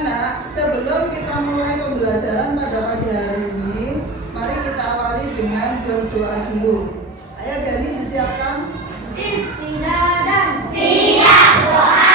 anak-anak, sebelum kita mulai pembelajaran pada pagi hari ini, mari kita awali dengan berdoa dulu. Ayo Dani, disiapkan. Istilah dan siap doa.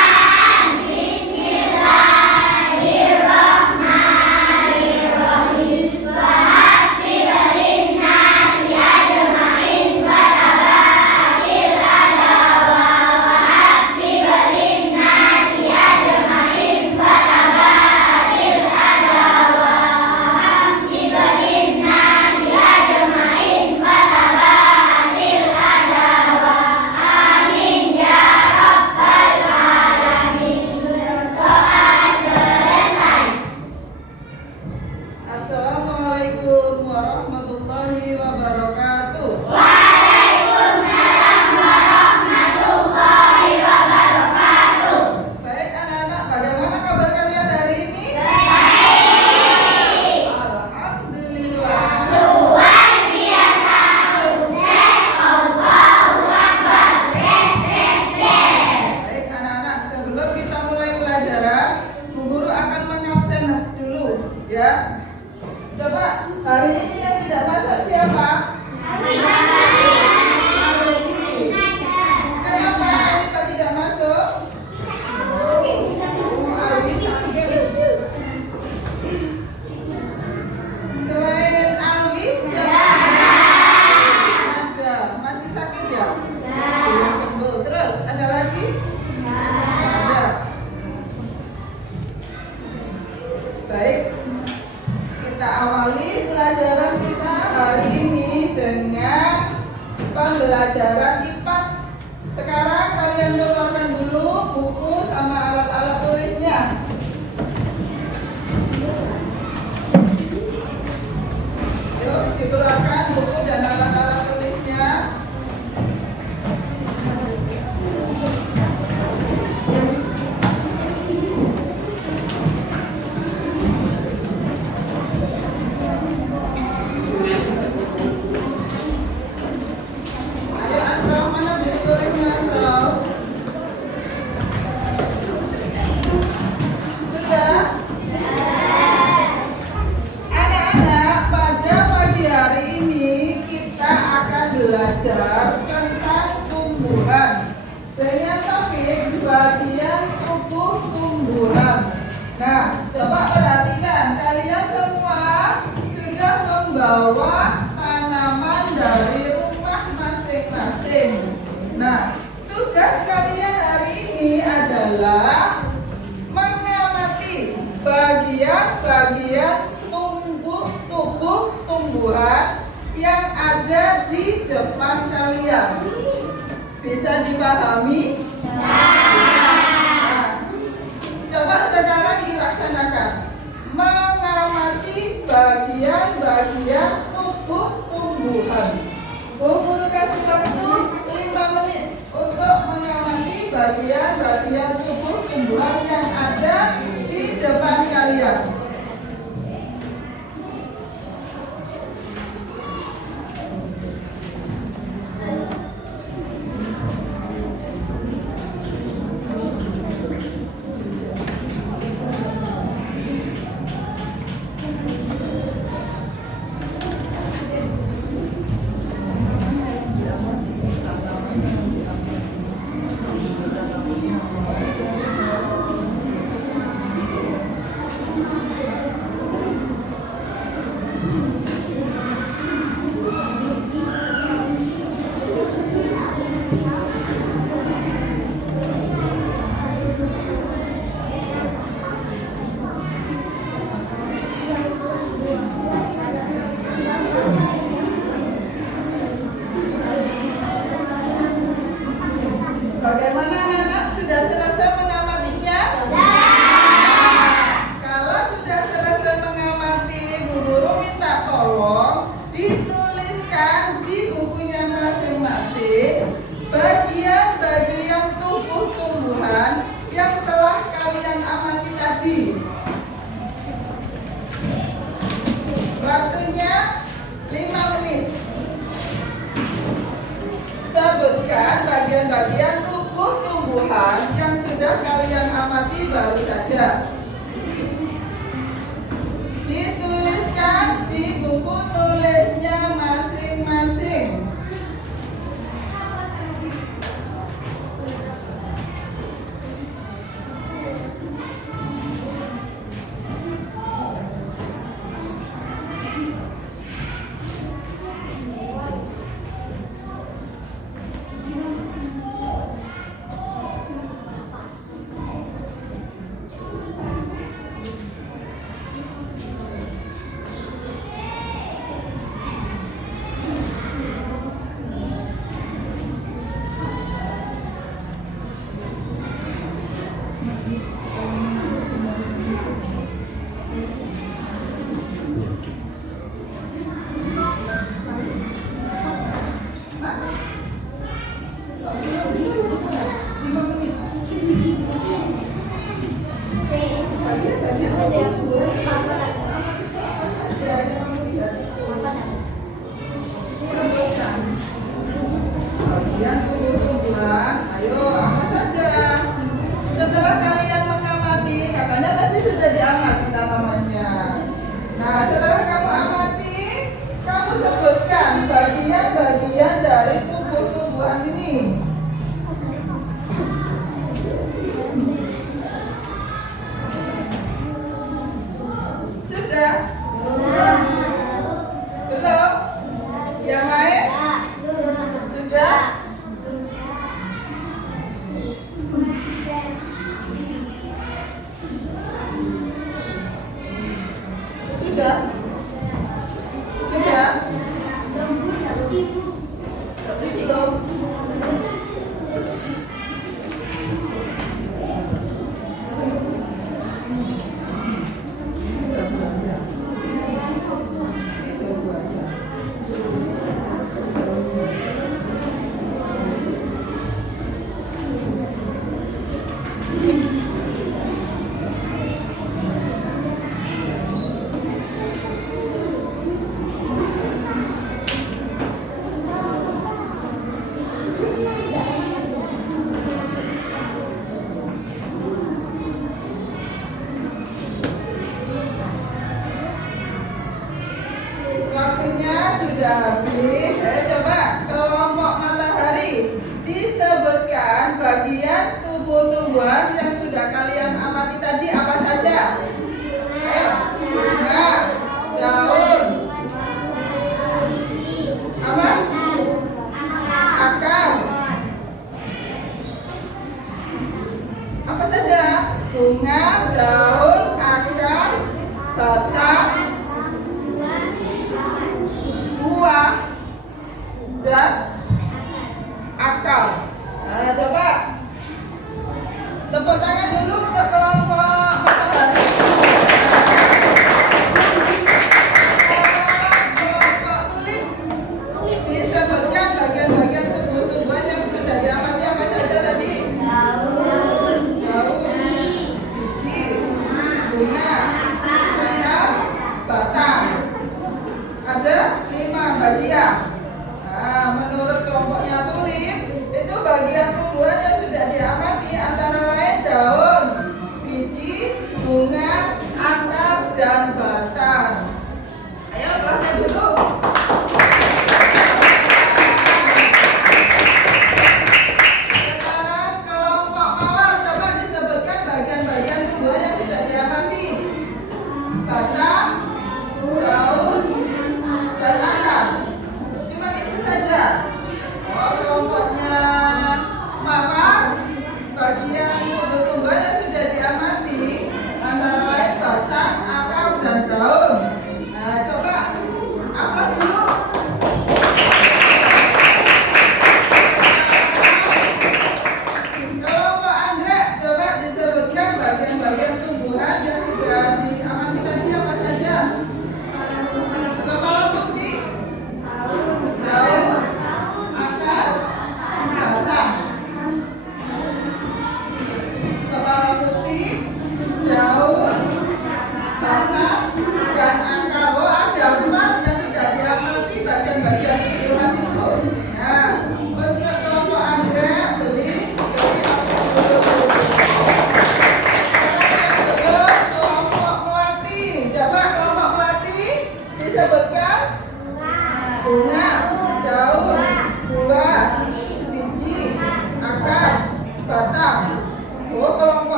Assalamualaikum warahmatullahi wabarakatuh. Waalaikumsalam warahmatullahi wabarakatuh. Baik anak-anak, bagaimana kabar kalian hari ini? Baik. Alhamdulillah. Luar biasa. Sukses. Allahu Akbar. Baik anak-anak, sebelum kita mulai pelajaran, Bu Guru akan mengabsen dulu ya. Coba hari ini yang tidak masak siapa? Arumi. Kenapa Arumi kok tidak masuk? Arumi sakit. Selain Arumi siapa? Ada. Masih sakit ya? Belum sembuh. Terus ada lagi? Ada. Baik. Kita awali pelajaran kita hari ini dengan pembelajaran IPAS. Sekarang kalian keluarkan dulu buku sama alat-alat tulisnya. Yuk, dikeluarkan buku dan alat-alat tulisnya. Ayo Asrau, mana buku tulisnya Asrau? Sudah? Anak-anak, pada pagi hari ini kita akan belajar tentang tumbuhan dengan topik bagian tubuh tumbuhan. Nah, coba perhatikan, kalian semua sudah membawa tanaman dari rumah masing-masing. Nah, tugas kalian hari ini adalah mengamati bagian-bagian tubuh tumbuhan yang ada di depan kalian. Bisa dipahami? Nah, coba sekarang dilaksanakan. Mengamati bagian-bagian tubuh tumbuhan. Bu Guru kasih waktu 5 menit untuk mengamati bagian-bagian tubuh tumbuhan yang ada di depan kalian. Bagaimana anak-anak, sudah selesai mengamatinya? Kalau sudah selesai mengamati, Bu Guru minta tolong dituliskan di bukunya masing-masing bagian-bagian tubuh tumbuhan yang telah kalian amati tadi. Waktunya 5 menit. Sebutkan bagian-bagian tubuh tumbuhan yang sudah kalian amati baru saja. Dituliskan di buku tulisnya masing-masing. Bagian tumbuh-tumbuhan, ayo apa saja? Setelah kalian mengamati, katanya tadi sudah diamati tanamannya. Nah, setelah kamu amati, kamu sebutkan bagian-bagian dari tumbuh-tumbuhan ini. Sudah? Belum? Yang lain? Sudah? Sudah? Sudah? Tapi belum. Waktunya sudah habis. Saya coba kelompok matahari. Disebutkan bagian tumbuh-tumbuhan yang sudah kalian amati tadi apa saja? Ayo. Bunga, daun, apa? Akar. Apa saja? Bunga, daun, akar, batang, buah, dan akar. Nah, coba tepuk tangan dulu untuk kelompok matahari. Kelompok tulip disebutkan bagian-bagian tumbuh-tumbuhan yang sudah diamati apa saja tadi? Daun, biji, bunga, akar, batang. Ada 5 bagian. Nah, menurut kelompoknya tulip, itu bagian tumbuhan yang sudah diamati antara lain daun, biji, bunga, akar, dan batang. Ayo belajar dulu. Sekarang kelompok mawar, coba disebutkan bagian-bagian tumbuhan yang sudah diamati.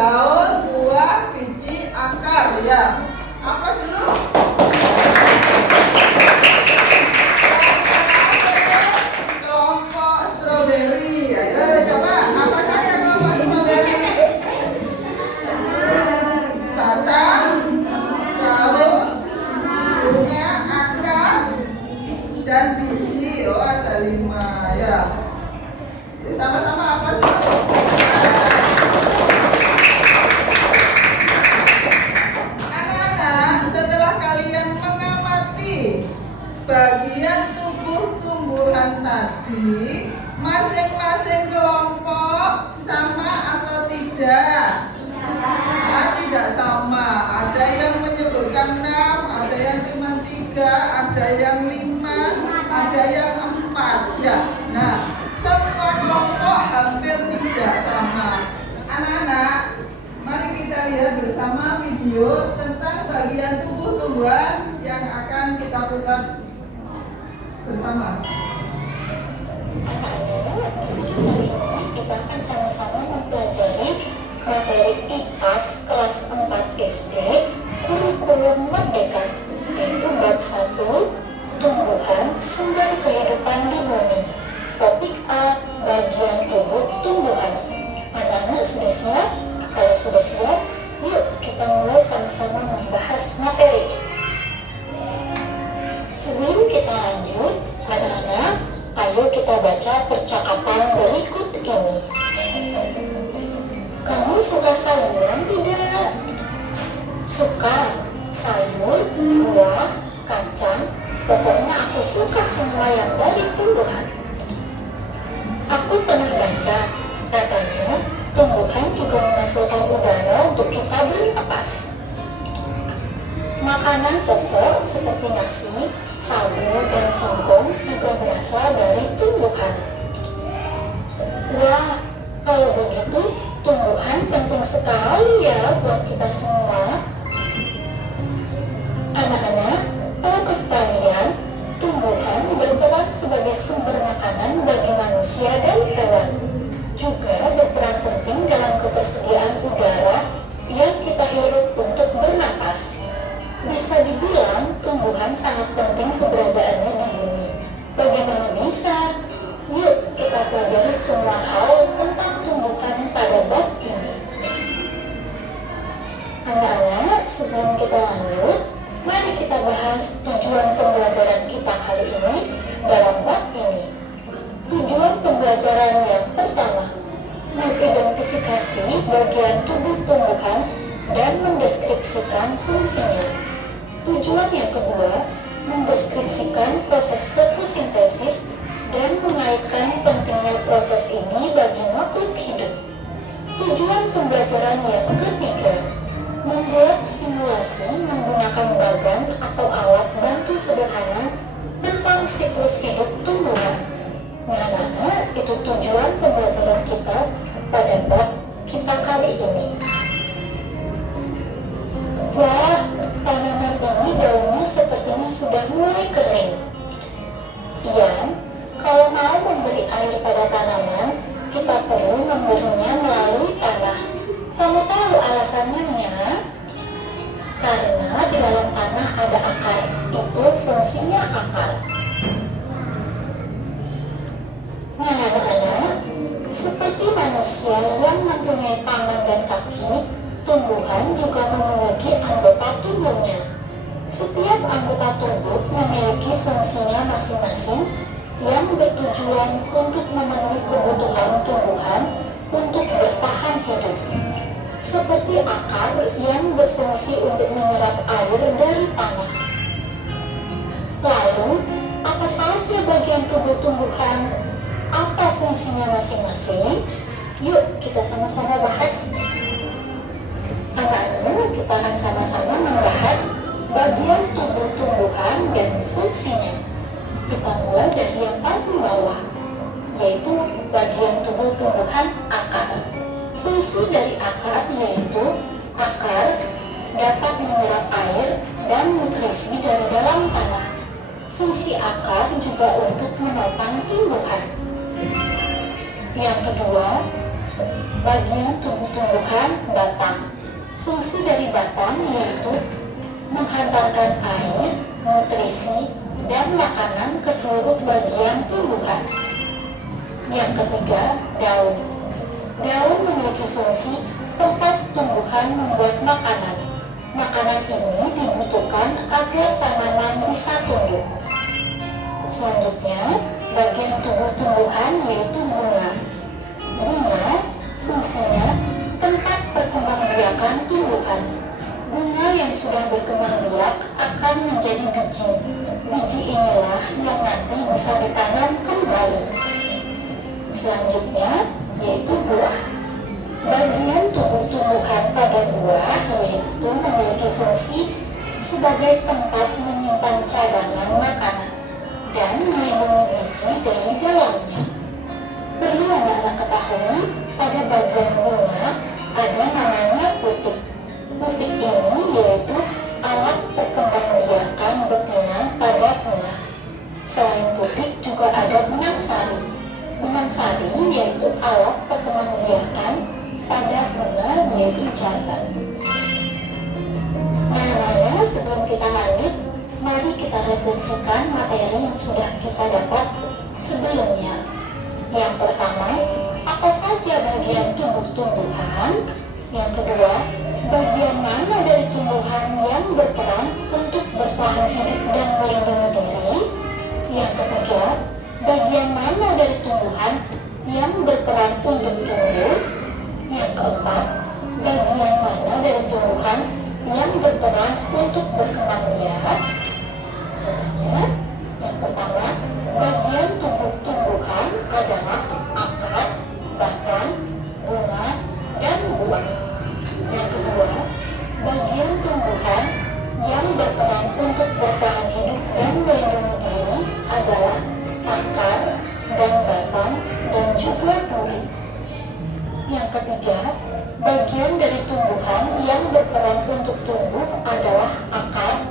daun, buah, biji, akar ya. Apa dulu? Kelompok stroberi. Ayo coba, apa saja kelompok stroberi? Batang, daun, bunga, akar, dan biji. Oh, ada 5 ya. Sama-sama apa dulu? Anak-anak, setelah kalian mengamati bagian tubuh tumbuhan tadi, masing-masing kelompok sama atau tidak? Nah, tidak sama. Ada yang menyebutkan 6, ada yang cuma 3, ada yang 5, ada yang 4 ya. Nah, semua kelompok hampir tidak sama. Anak-anak, mari kita lihat bersama video tentang bagian tubuh tumbuhan yang akan kita putar bersama. Anak-anak, di video kali ini kita akan sama-sama mempelajari materi IPAS kelas 4 SD kurikulum merdeka, yaitu bab 1 tumbuhan sumber kehidupan di bumi. Topik A, bagian tubuh tumbuhan. Anak-anak sudah siap? Kalau sudah siap, yuk kita mulai sama-sama membahas materi. Sebelum kita lanjut, anak-anak, ayo kita baca percakapan berikut ini. Kamu suka sayuran tidak? Suka. Sayur, buah, kacang, pokoknya aku suka semua yang dari tumbuhan. Aku pernah baca, katanya tumbuhan juga menghasilkan udara untuk kita bernapas. Makanan pokok seperti nasi, sagu, dan singkong juga berasal dari tumbuhan. Wah, kalau begitu tumbuhan penting sekali ya buat kita semua. Anak-anak, tahukah kalian tumbuhan berperan sebagai sumber makanan bagi manusia dan hewan, juga berperan penting dalam ketersediaan udara yang kita hirup untuk bernapas. Bisa dibilang tumbuhan sangat penting keberadaannya di bumi. Bagaimana bisa? Yuk kita pelajari semua hal tentang tumbuhan pada bab ini. Anak-anak, sebelum kita lanjut, mari kita bahas tujuan pembelajaran kita kali ini dalam bab ini. Tujuan pembelajaran yang pertama, mengidentifikasi bagian tubuh tumbuhan dan mendeskripsikan fungsinya. Tujuan yang kedua, mendeskripsikan proses fotosintesis dan mengaitkan pentingnya proses ini bagi makhluk hidup. Tujuan pembelajaran yang ketiga, membuat simulasi menggunakan bagan atau alat bantu sederhana tentang siklus hidup tumbuhan. Nah, anak-anak, itu tujuan pembelajaran kita pada bab kita kali ini. Wah, tanaman ini daunnya sepertinya sudah mulai kering. Ian, kalau mau memberi air pada tanaman, kita perlu memberinya melalui tanah. Kamu tahu alasannya, Nya? Karena di dalam tanah ada akar, itu fungsinya akar. Nah, anak-anak, seperti manusia yang mempunyai tangan dan kaki, tumbuhan juga memiliki anggota tubuhnya. Setiap anggota tubuh memiliki fungsinya masing-masing yang bertujuan untuk memenuhi kebutuhan tumbuhan untuk bertahan hidup. Seperti akar yang berfungsi untuk menyerap air dari tanah. Lalu, apa saja bagian tubuh tumbuhan? Apa fungsinya masing-masing? Yuk kita sama-sama bahas. Anak-anak, kita akan sama-sama membahas bagian tubuh tumbuhan dan fungsinya. Kita mulai dari yang paling bawah, yaitu bagian tubuh tumbuhan akar. Fungsi dari akar yaitu akar dapat menyerap air dan nutrisi dari dalam tanah. Fungsi akar juga untuk menopang tumbuhan. Yang kedua, bagian tubuh tumbuhan batang. Fungsi dari batang yaitu menghantarkan air, nutrisi, dan makanan ke seluruh bagian tumbuhan. Yang ketiga, daun. Daun memiliki fungsi tempat tumbuhan membuat makanan. Makanan ini dibutuhkan agar tanaman bisa tumbuh. Selanjutnya, bagian tubuh tumbuhan yaitu bunga. Bunga fungsinya tempat perkembangbiakan tumbuhan. Bunga yang sudah berkembang biak akan menjadi biji. Biji inilah yang nanti bisa ditanam kembali. Selanjutnya yaitu buah. Bagian tubuh tumbuhan pada buah yaitu memiliki fungsi sebagai tempat menyimpan cadangan makanan dan melindungi biji dari dalamnya. Perlu anak-anak ketahui, pada bagian bunga ada namanya putik. Putik ini yaitu alat perkembangbiakan betina pada bunga. Selain putik juga ada benang sari. Benang sari yaitu alat perkembangbiakan pada bunga yaitu jantan. Nah, sebelum kita lanjut, mari kita refleksikan materi yang sudah kita dapat sebelumnya. Yang pertama, apa saja bagian tubuh tumbuhan? Yang kedua, bagian mana dari tumbuhan yang berperan untuk bertahan hidup dan melindungi diri? Yang ketiga, bagian mana dari tumbuhan yang berperan untuk tumbuh? Yang keempat, bagian mana dari tumbuhan yang berperan untuk berkembang biak? Jawabannya, yang pertama, bagian tubuh tumbuhan adalah akar, batang, bunga, dan buah. Yang kedua, bagian tumbuhan yang berperan untuk bertahan hidup dan melindungi diri adalah akar dan batang dan juga duri. Yang ketiga, bagian dari tumbuhan yang berperan untuk tumbuh adalah akar,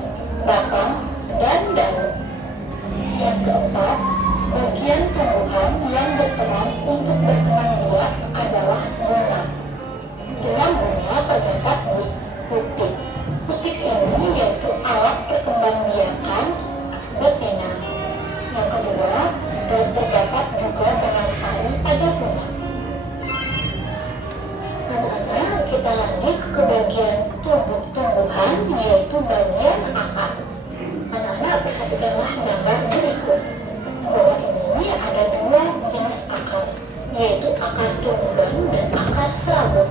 batang, dan daun. Yang keempat, bagian tumbuhan yang berperan untuk berkembang biak adalah bunga. Dalam bunga terdapat putik. Putik ini yaitu alat perkembangbiakan betina. Yang kedua, dan terdapat juga benang sari pada bunga. Anak-anak, kita lanjut ke bagian tubuh tumbuhan yaitu bagian akar. Anak-anak, perhatikanlah gambar berikut. Di bawah ini ada dua jenis akar, yaitu akar tunggang dan akar serabut.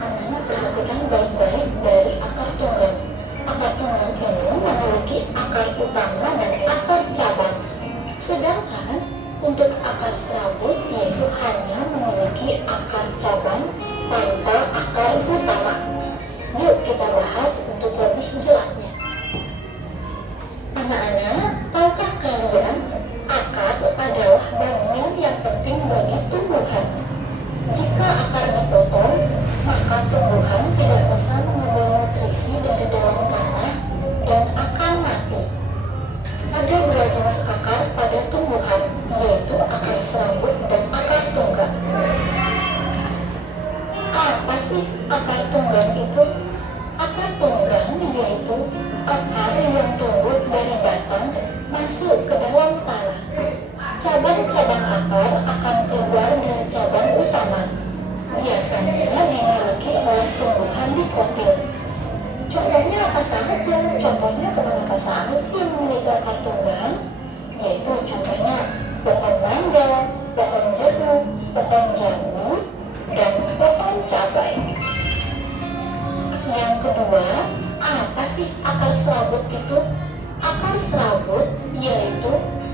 Anak-anak perhatikan baik-baik dari akar tunggang. Akar tunggang ini memiliki akar utama dan akar cabang. Sedangkan untuk akar serabut yaitu hanya memiliki akar cabang tanpa akar utama. Yuk kita bahas untuk lebih jelasnya. Anak-anak, tahukah kalian akar adalah bagian yang penting bagi tumbuhan? Jika akar dipotong, maka tumbuhan tidak bisa mengambil nutrisi dari dalam tanah dan akan mati. Ada dua jenis akar pada tumbuhan, yaitu akar serabut dan akar tunggang. Apa sih akar tunggang itu? Akar tunggang yaitu akar yang tumbuh dari batang masuk ke dalam tanah. Cabang-cabang akar akan keluar dari cabang utama. Biasanya dimiliki oleh tumbuhan dikotil. Contohnya apa saja? Contohnya pohon apa saja yang memiliki akar tunggang? Yaitu contohnya pohon mangga, pohon jeruk, pohon jambu, dan pohon cabai. Yang kedua, apa sih akar serabut itu? Akar serabut yaitu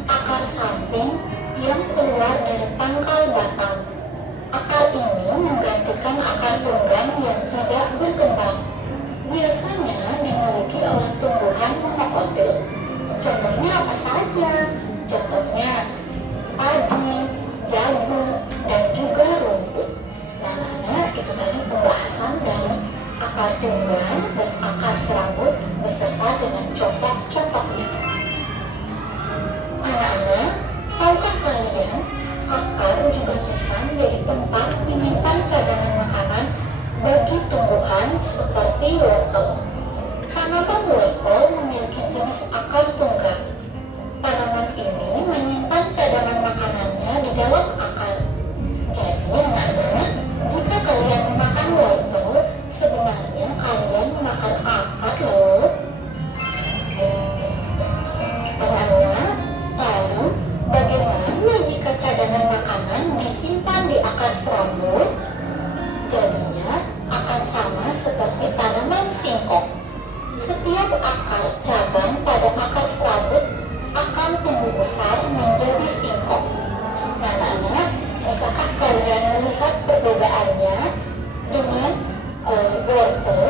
akar samping yang keluar dari pangkal batang. Akar ini menggantikan akar tunggang yang tidak berkembang. Biasanya dimiliki oleh tumbuhan monokotil. Contohnya apa saja? Contohnya padi, jagung, dan juga rumput. Nah, itu tadi pembahasan dari akar tunggang dan akar serabut beserta dengan contoh-contohnya. Anak-anak, tahukah kalian akar juga bisa menjadi tempat menyimpan cadangan tumbuhan seperti wortel. Tanaman wortel memiliki jenis akar tunggang. Tanaman ini menyimpan cadangan makanannya di dalam akar. Jadi anak-anak, jika kalian memakan wortel, sebenarnya kalian memakan akar loh. Anak-anak, lalu bagaimana jika cadangan makanan disimpan di akar serabut? Jadinya akan sama seperti tanaman singkong. Setiap akar cabang pada akar serabut akan tumbuh besar menjadi singkong. Anak-anak, bisakah kalian melihat perbedaannya dengan wortel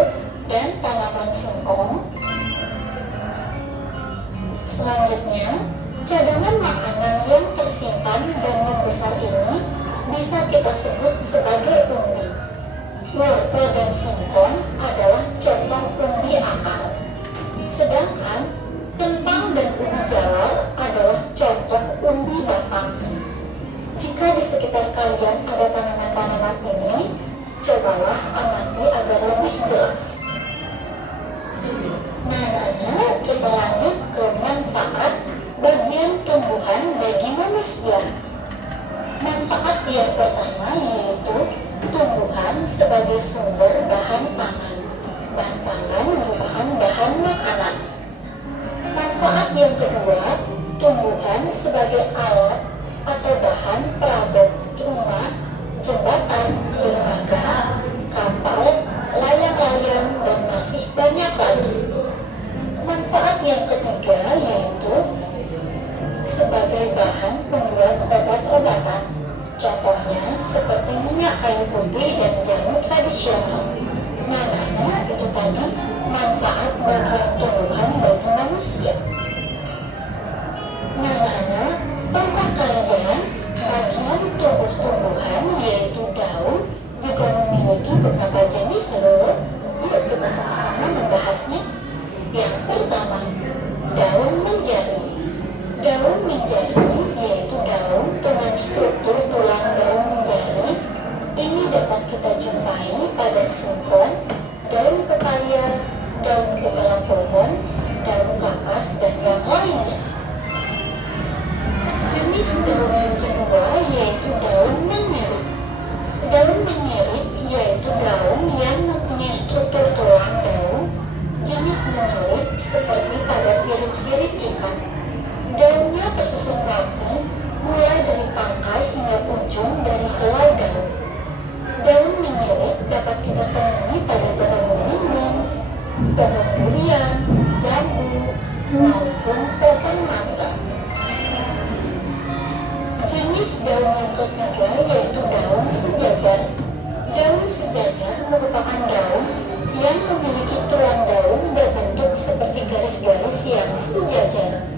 dan tanaman singkong? Selanjutnya, cadangan makanan yang tersimpan dan membesar ini bisa kita sebut sebagai umbi. Wortel dan singkong adalah contoh umbi akar. Sedangkan kentang dan ubi jalar adalah contoh umbi batang. Jika di sekitar kalian ada tanaman-tanaman ini, cobalah amati agar lebih jelas. Nah, anak-anak, kita lanjut ke manfaat bagian tumbuhan bagi manusia. Manfaat yang pertama yaitu tumbuhan sebagai sumber bahan pangan. Bahan pangan merupakan bahan makanan. Manfaat yang kedua, tumbuhan sebagai alat atau bahan perabot rumah, jembatan, dermaga, kapal, layang-layang, dan masih banyak lagi. Manfaat yang ketiga yaitu sebagai bahan pembuat obat-obatan. Contohnya seperti minyak kayu putih dan jamu tradisional. Nah, anak-anak, itu tadi manfaat bagian tumbuhan bagi manusia. Nah, anak-anak, tahukah kalian bagian tumbuh-tumbuhan yaitu daun juga memiliki beberapa jenis loh. Yuk kita sama-sama membahasnya. Yang pertama, daun menjari. Daun menjari yaitu daun dengan struktur tulang daun menjari. Ini dapat kita jumpai pada singkong, daun pepaya, daun kepala pohon, daun kapas, dan yang lainnya. Jenis daun yang kedua yaitu daun menyirip. Daun menyirip yaitu daun yang mempunyai struktur tulang daun. Jenis menyirip seperti pada sirip-sirip ikan. Daunnya tersusun rapi, mulai dari tangkai hingga ujung dari helai daun. Daun menyirip dapat kita temui pada pohon belimbing, pohon durian, jambu, maupun pohon mangga. Jenis daun yang ketiga yaitu daun sejajar. Daun sejajar merupakan daun yang memiliki tulang daun berbentuk seperti garis-garis yang sejajar.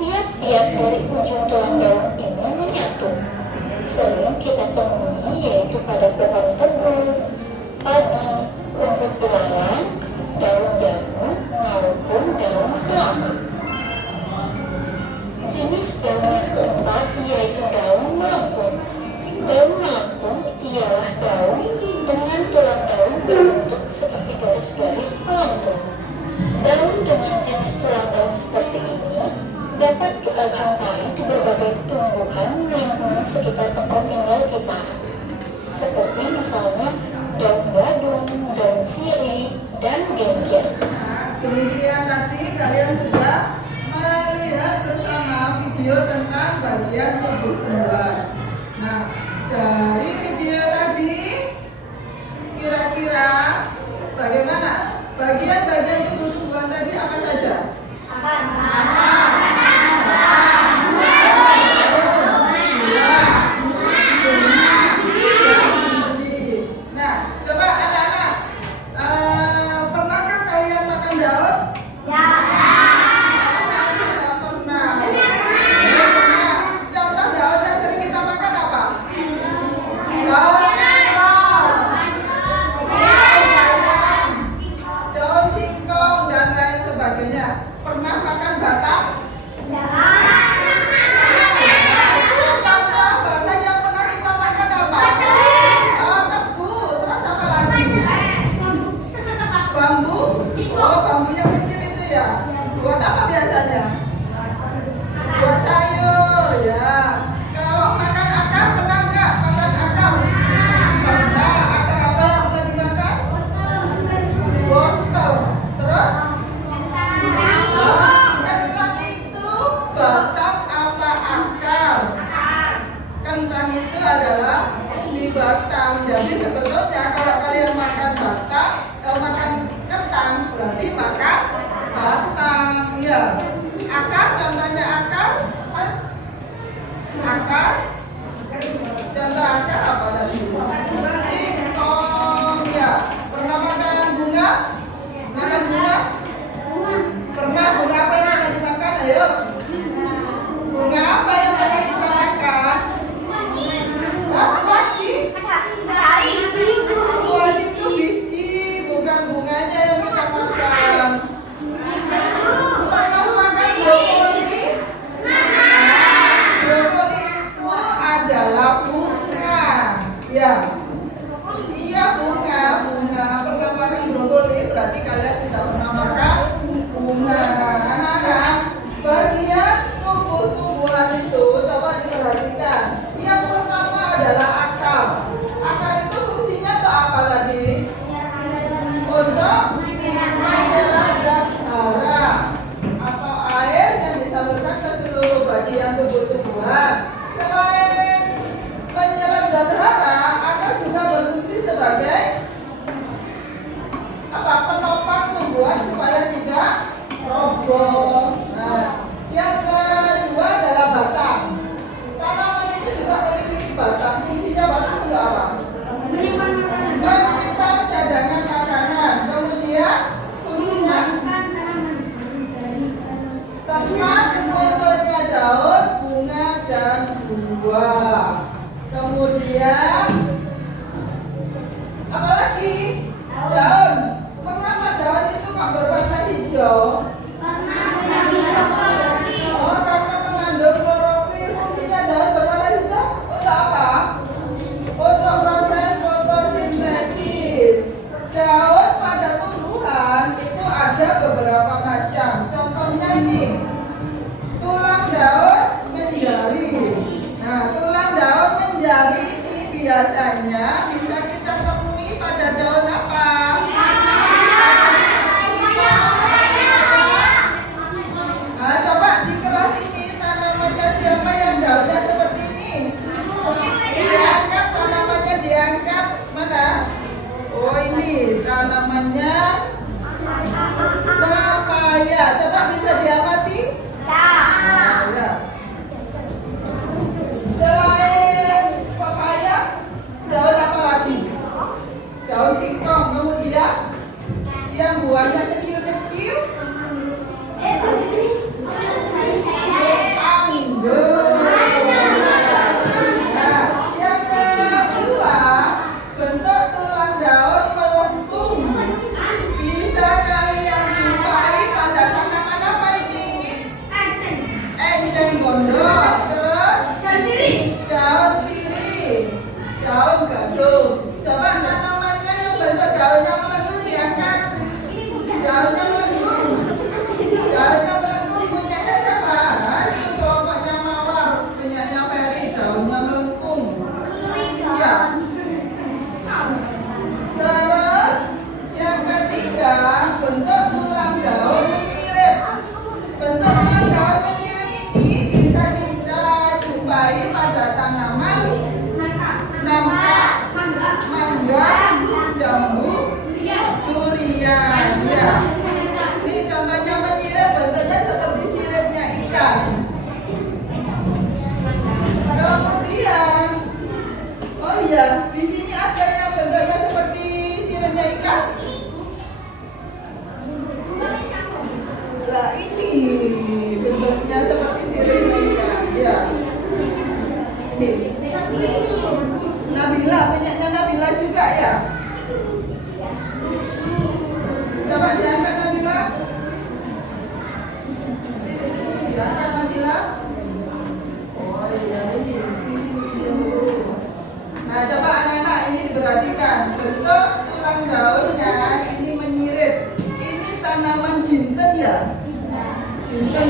Tiap-tiap dari ujung tulang daun ini menyatu. Sering kita temui yaitu pada pohon tebu, padi, rumput ilalang, daun jagung, maupun daun kelapa. Jenis daun yang keempat yaitu daun melengkung. Daun melengkung ialah daun dengan tulang daun berbentuk seperti garis-garis melengkung. Daun dengan jenis tulang daun seperti ini dapat kita jumpai di berbagai tumbuhan lingkungan sekitar tempat tinggal kita, seperti misalnya daun gadung, daun sirih, dan genjer. Nah, kemudian tadi kalian sudah melihat bersama video tentang bagian tubuh tumbuhan. Nah, dari video tadi kira-kira bagaimana bagian-bagian tubuh tumbuhan tadi apa saja? Nah, coba anak-anak, pernahkah kalian makan daun? Contoh daun yang sering kita makan apa? Daun singkong, daun singkong. adalah mie batang. Jadi sebetulnya kalau kalian makan batang, makan kentang berarti makan batang ya. Akar, contohnya akar. Akar. Contoh akar apa tadi? Singkong ya. Pernah makan bunga? Makan bunga? Pernah bunga apa yang pernah dimakan? Ayo. Bunga apa yang pernah kita makan? Lagi. Buah itu biji, bukan bunganya yang kita makan. Pernah makan brokoli? Brokoli itu adalah bunga. Ya. Iya bunga. Pernah makan brokoli berarti kalian sudah pernah makan bunga. Anak-anak, bagian tubuh tumbuhan itu coba diperhatikan. Yang pertama adalah akar. Akar itu fungsinya untuk apa tadi? Untuk menyerap zat hara atau air yang disalurkan ke seluruh bagian tubuh tumbuhan. Selain menyerap zat hara, akar juga berfungsi sebagai apa? Penopang tumbuhan supaya tidak roboh. Nah, yang kedua adalah batang. Tanaman itu juga memiliki batang. Fungsinya batang untuk apa? Menyimpan cadangan makanan. Kemudian fungsinya tempat tumbuhnya daun, bunga dan buah. Kemudian apa lagi? Daun. Mengapa daun itu kok berwarna hijau? Oh, karena mengandung klorofil. Fungsinya daun berwarna hijau untuk apa? Untuk proses fotosintesis. Daun pada tumbuhan itu ada beberapa macam. Contohnya ini, tulang daun menjari. Nah, tulang daun menjari ini biasanya bisa kita temui pada daun apa? Nah, coba di kelas ini tanamannya siapa yang daunnya seperti ini? Diangkat, tanamannya diangkat. Mana? Oh, ini tanamannya papaya. Coba bisa diamati? Nah, ya. Selain papaya, daun apa lagi? Daun singkong. Kemudian yang buahnya kecil-kecil, anggur. Nah, yang kedua, bentuk tulang daun melengkung. Bisa kalian jumpai pada tanaman apa ini? Enceng gondok. Terus daun sirih, daun gadung. Coba tanamannya yang bentuk daunnya melengkung diangkat. Daunnya melengkung. Daunnya melengkung punyanya siapa? Itu kelompoknya mawar, punyanya Ferry. Daunnya melengkung. Ya. Terus yang ketiga, bentuk tulang daun menyirit. Bentuk tulang daun menyirit ini bisa kita jumpai pada tanaman nangka, mangga, jambu, durian. Ya. Ini contohnya menyirit, bentuknya seperti siripnya ikan. Kemudian, oh iya, di sini ada yang bentuknya seperti siripnya ikan. Lah ini bentuknya seperti siripnya ikan. Ya. Ini. Nabila, punyanya Nabila juga ya. Coba diangkat Nabila. Diangkat Nabila. Oh iya ini dulu. Nah coba anak-anak ini diperhatikan. Bentuk tulang daunnya ini menyirit. Ini tanaman jinten ya. Jinten.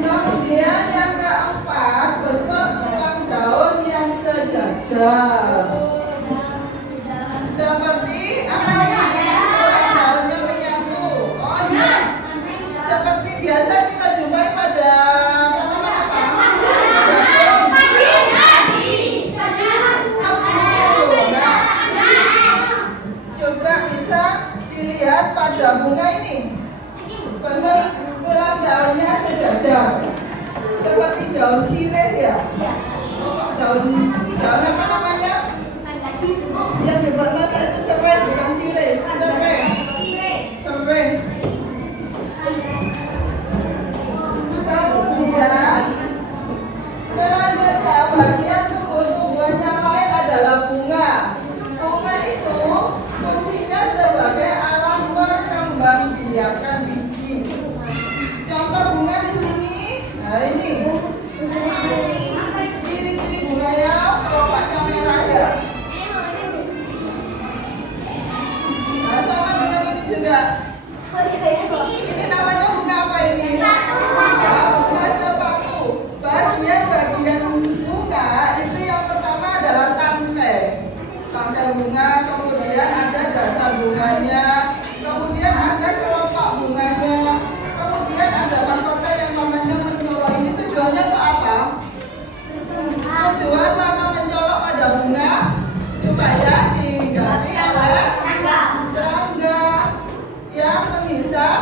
Kemudian yang keempat. Kemudian pada bunga ini bentuk tulang daunnya sejajar seperti daun sirih ya. Oh, daun apa namanya? Yang di bahasa itu serai, bukan sirih, serai. Kemudian selanjutnya bagian tumbuh-tumbuhan yang lain adalah bunga. Bunga itu fungsinya sebagai alat perkembangbiakan biji. Contoh bunga di sini, nah ini ciri-ciri bunganya kelopaknya merah ya. Nah sama dengan ini juga. Ini namanya bunga apa ini? Bunga sepatu. Bagian-bagian bunga itu yang pertama adalah tangkai. Tangkai bunga, kemudian ada dasar bunganya, kemudian ada kelopak bunganya, kemudian ada mahkota yang namanya mencolok. Ini tujuannya untuk apa? Tujuan warna mencolok pada bunga supaya dihindari oleh serangga yang menghisap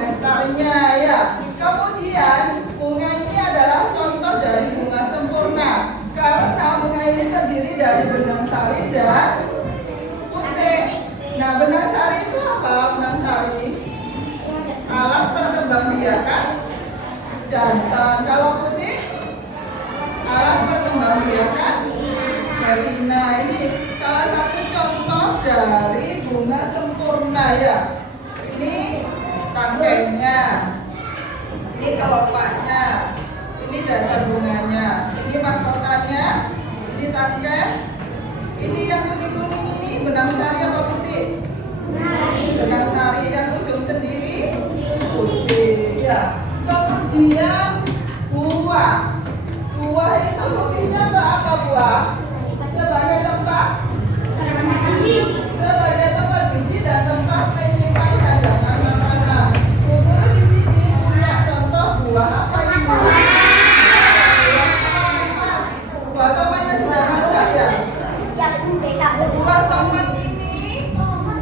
nektarnya ya. Kemudian bunga ini adalah contoh dari bunga sempurna karena bunga ini terdiri dari benang sari dan putih. Nah, benang sari itu apa? Benang sari alat perkembangbiakan jantan. Kalau putih alat perkembangbiakan betina. Ini salah satu contoh dari bunga sempurna ya. Ini tangkainya, ini kelopaknya, ini dasar bunganya, ini mahkotanya, ini tangkai, ini yang kuning-kuning ini benang sari apa putih? Benang sari yang ujung sendiri putih ya. Kemudian buah. Buah itu fungsinya untuk apa buah? Sebagai tempat biji dan tempat penyimpan cadangan makanan. Guru di sini punya contoh buah apa ini? Buah tomatnya sudah masak ya? Buah tomat ini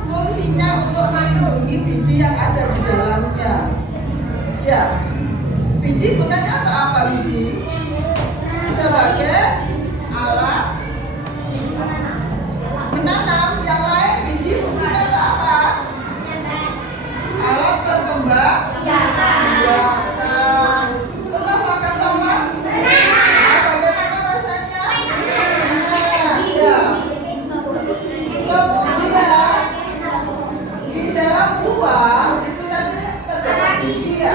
fungsinya untuk melindungi biji yang ada di dalamnya. Ya, biji gunanya untuk apa biji? Sebagai alat menanam. Yang lain biji fungsinya untuk apa? Alat berkembang biakan. Pernah makan tomat? Nah, bagaimana rasanya? Enak ya. Kemudian di dalam buah itu nanti terdapat biji ya.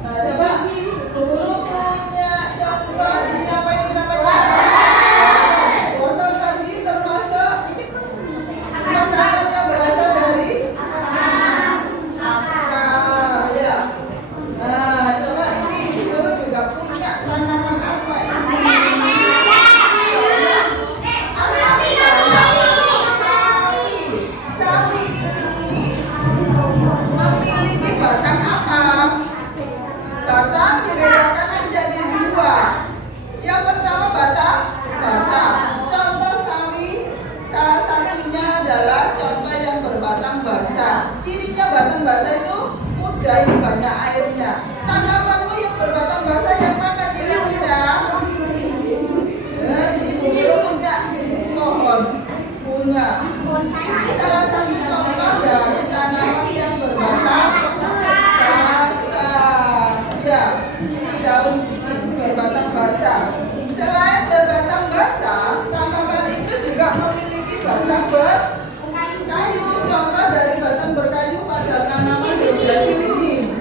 Nah, coba guru punya contoh ini apa ini namanya? Wortel tadi termasuk makanan yang berasal dari akar ya. Nah, coba ini guru juga punya tanaman apa ini? Sawi ini memiliki batang apa? Batang dibedakan menjadi dua. Yang pertama batang basah. Contoh sawi salah satunya adalah contoh yang berbatang basah. Cirinya batang basah itu mudah, ini banyak airnya. Tanamanmu yang berbatang basah yang mana kira-kira? Ini guru punya pohon bunga. Ini salah satu contoh dari tanaman yang berbatang basah. Ya, ini daun ini berbatang basah. Selain berbatang basah, tanaman itu juga memiliki batang berkayu. Contoh dari batang berkayu pada tanaman geografi ini.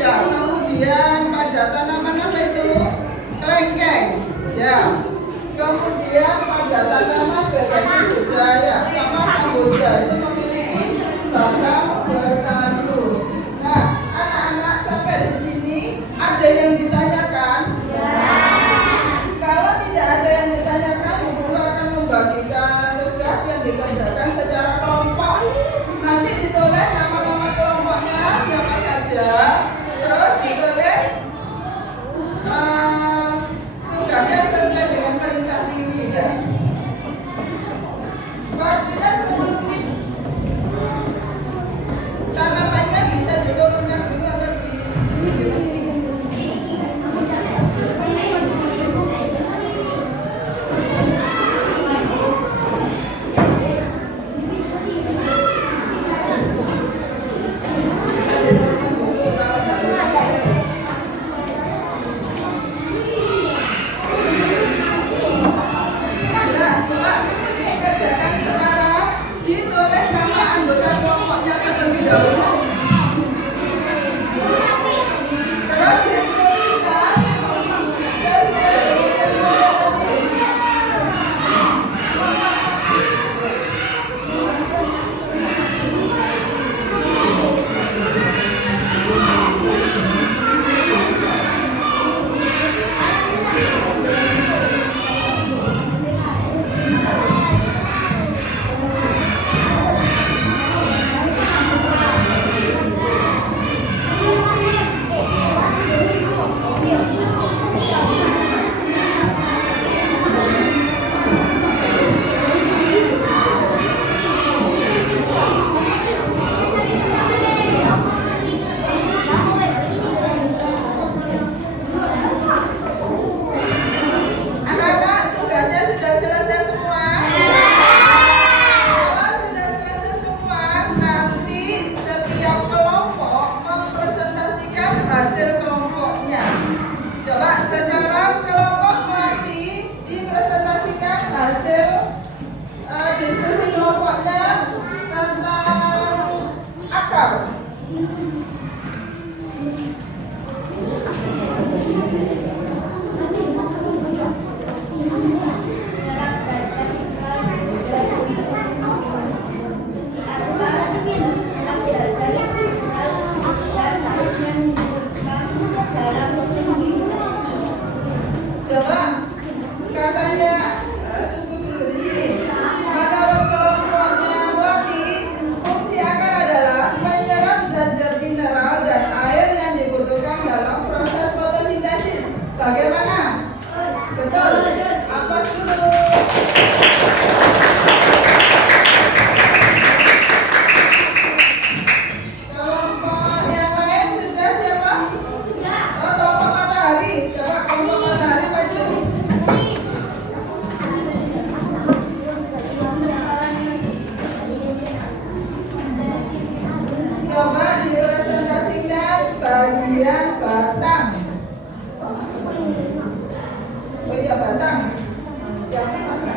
Ya, kemudian pada tanaman apa itu? Kelengkeng. Ya. Kemudian pada tanaman geografi budaya sama kamboja itu memiliki batang berkayu. Nah, anak-anak sampai di sini ada yang ditanyakan? Kalau tidak ada yang ditanyakan, guru akan membagikan tugas yang dikerjakan secara kelompok. Nanti ditulis nama-nama kelompoknya siapa saja, terus ditulis tugasnya sesuai dengan perintah ini ya. Waktunya 10 menit. dahulu. Terus dituliskan sesuai dengan kalimat tadi. Anak-anak, tugasnya sudah selesai semua? Kalau sudah selesai semua, nanti setiap kelompok mempresentasikan hasil kelompoknya. Coba sekarang kelompok melati dipresentasikan hasil diskusi kelompoknya tentang akar. Coba katanya tunggu dulu di sini. Menurut kelompoknya Wati, fungsi akar adalah menyerap zat-zat mineral dan air yang dibutuhkan dalam proses fotosintesis. Bagaimana? Betul. Aplaus dulu. Kelompok yang lain sudah siapa? Oh, kelompok matahari. Coba kelompok matahari maju. Coba dipresentasikan bagian batang. Oh iya, batang. Yang mana?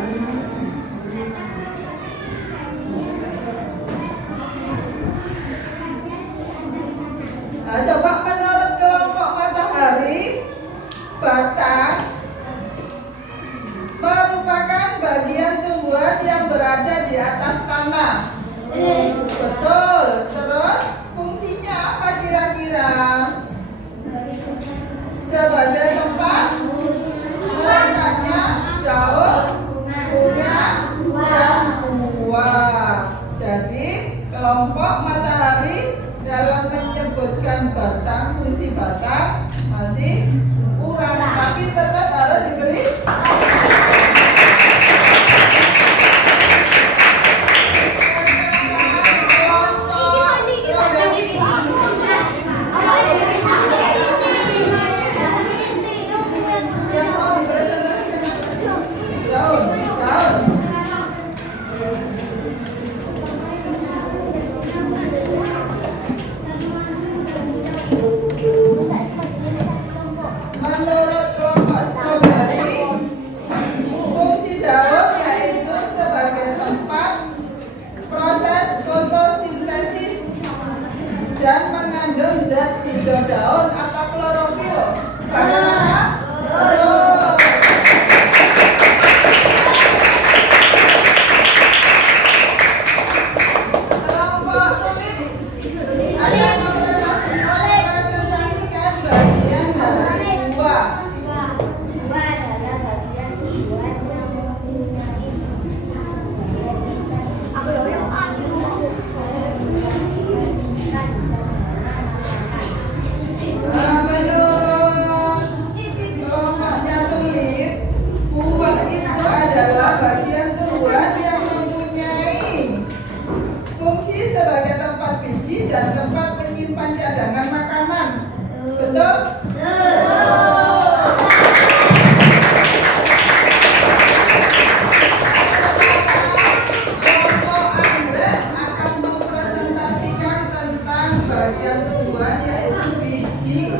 Nah, coba menurut kelompok matahari, batang merupakan bagian tumbuhan yang berada di atas tanah. Betul. Terus fungsinya apa kira-kira? Sebagai tempat merangkaknya daun, bunga, dan buah. Jadi kelompok matahari dalam menyebutkan batang, fungsi batang masih kurang, tapi tetap harus diberi. Yang mau dipresentasikan daun. Menurut kelompok stroberi, fungsi daun yaitu sebagai tempat proses fotosintesis dan mengandung zat hijau daun atau klorofil. Bagaimana? Betul. Kelompok tulip, ada yang mempresentasikan bagian dari buah. Menurut kelompoknya tulip, buah itu adalah bagian tumbuhan yang mempunyai fungsi sebagai tempat biji dan tempat menyimpan cadangan makanan. Betul? Kelompok anggrek akan mempresentasikan tentang bagian tumbuhan yaitu biji.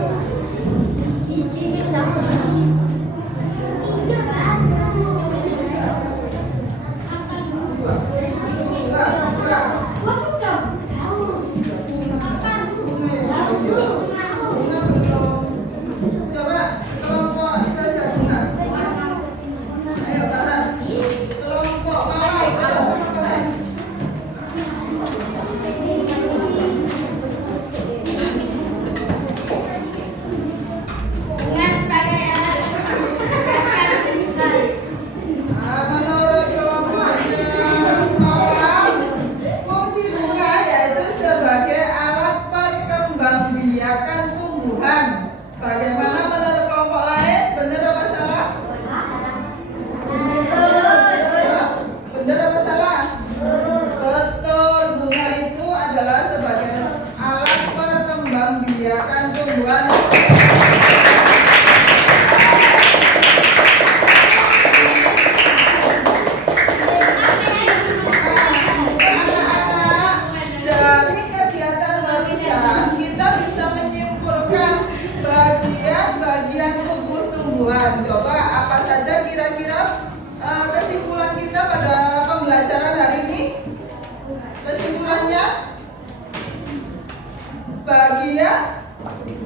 bagian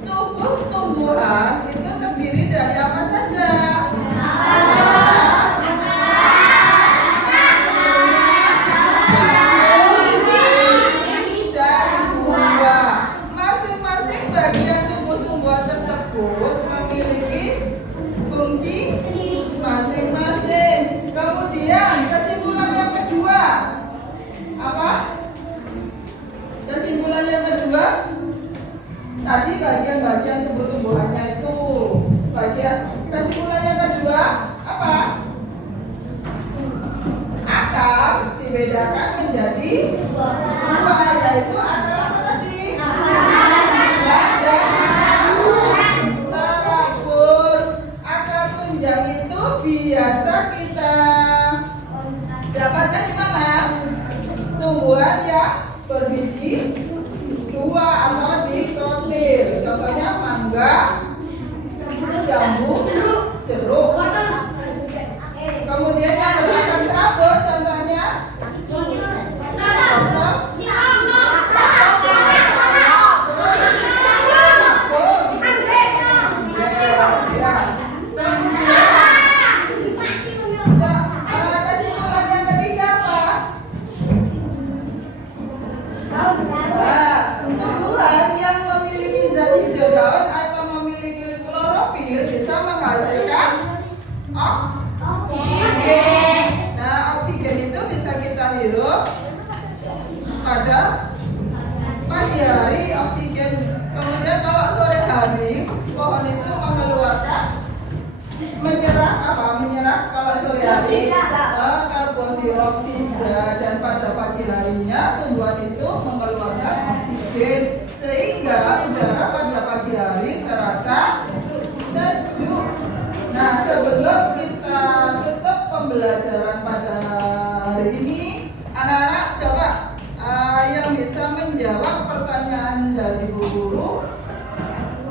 tubuh tumbuhan itu terdiri dari apa saja? Dan buah. Masing-masing bagian tubuh tumbuhan tersebut memiliki fungsi masing-masing. Kemudian kesimpulan yang kedua apa? Kesimpulan yang kedua tadi bagian-bagian tumbuh-tumbuhannya itu bagian. Kesimpulan yang kedua apa? Akar dibedakan menjadi dua, yaitu akar apa tadi? Dan akar serabut. Akar tunjang itu biasa kita dapatkan di mana? Tumbuhan yang berbiji dua atau di kontil. Contohnya mangga, jambu, jeruk. Kemudian yang berakar serabut contohnya kesimpulan yang ketiga apa? Tumbuhan yang memiliki zat hijau daun atau memiliki klorofil bisa menghasilkan oksigen. Nah, oksigen itu bisa kita hirup pada pagi hari, oksigen. Kemudian kalau sore hari, pohon itu mengeluarkan menyerap kalau sore hari karbon dioksida, dan pada pagi harinya tumbuhan itu mengeluarkan oksigen sehingga udara pada pagi hari terasa sejuk. Nah, sebelum kita tutup pembelajaran pada hari ini, anak-anak coba yang bisa menjawab pertanyaan dari Bu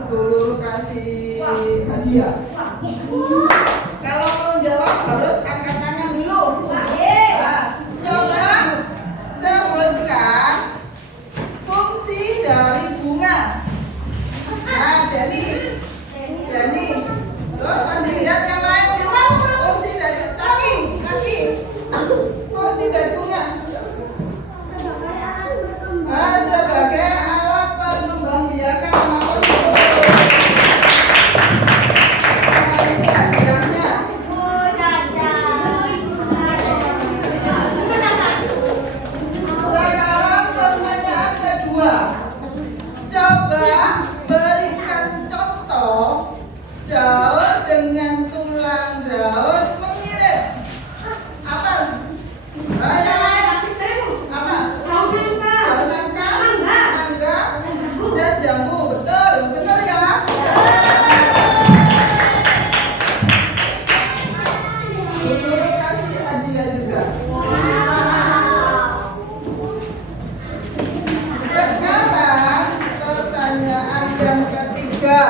Guru kasih hadiah. Kalau mau jawab harus angkat tangan dulu. Nah, coba sebutkan fungsi dari bunga. Nah, Dani. Terus masih lihat yang lain. Fungsi dari kaki. Fungsi dari bunga. Sebagai alat pengembangbiakan maupun ini hadiahnya. Sekarang pertanyaan kedua. Coba berikan contoh daun dengan tulang daun mirip. Apa? Yang lain? Apa? Daun nangka, mangga, dan jambu. Betul ya? Guru kasih hadiah juga. Sekarang pertanyaan yang ketiga.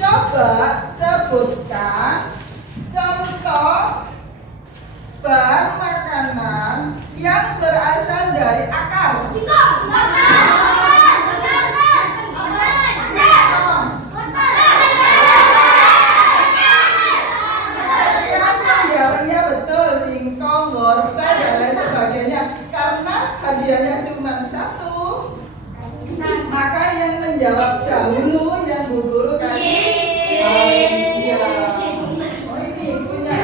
Coba sebutkan contoh bahan makanan yang berasal dari akar. Iya betul, singkong, wortel, dan lain sebagainya. Karena hadiahnya cuma satu, maka yang menjawab dahulu yang Bu Guru kasih hadiah. Oh, ini punya.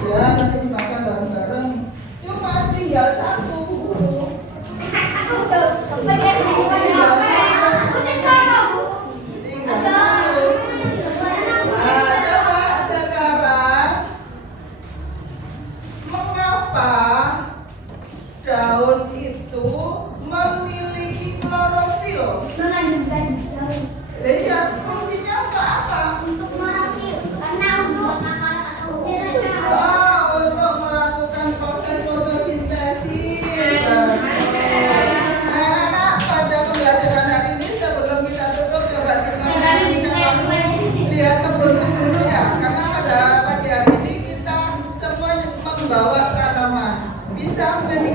Ya, nanti dimakan bareng-bareng. Cuma tinggal satu, Bu Guru. Tinggal satu. Nah, coba sekarang, mengapa daun itu memiliki klorofil? Iya, fungsinya untuk apa? Untuk Untuk melakukan proses fotosintesis. Anak-anak, pada pembelajaran hari ini sebelum kita tutup, coba kita perhatikan lihat kebun dulu ya. Karena pada pagi hari ini kita semua membawa tanaman. Bisa menjadi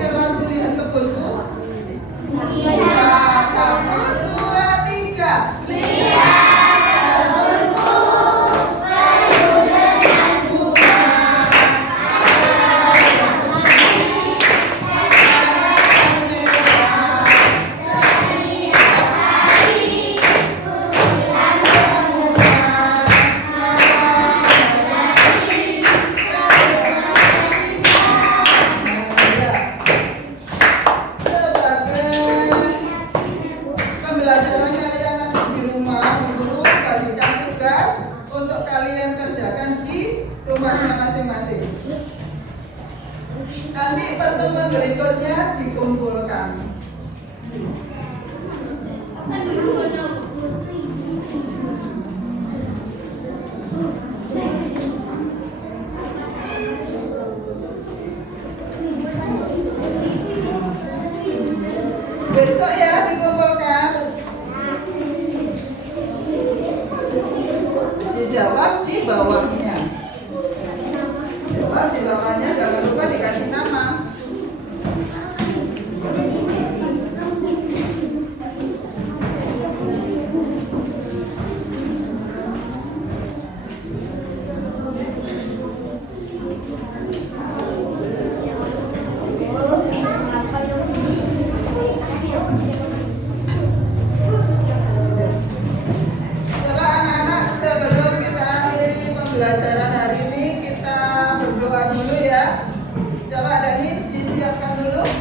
Nanti pertemuan berikutnya dikumpulkan. Besok ya dikumpulkan. Dijawab di bawahnya. Jawab di bawahnya, jangan lupa dikasih nama. Coba anak-anak, sebelum kita akhiri pembelajaran hari ini, kita berdoa dulu ya. Coba Dani disiapkan dulu.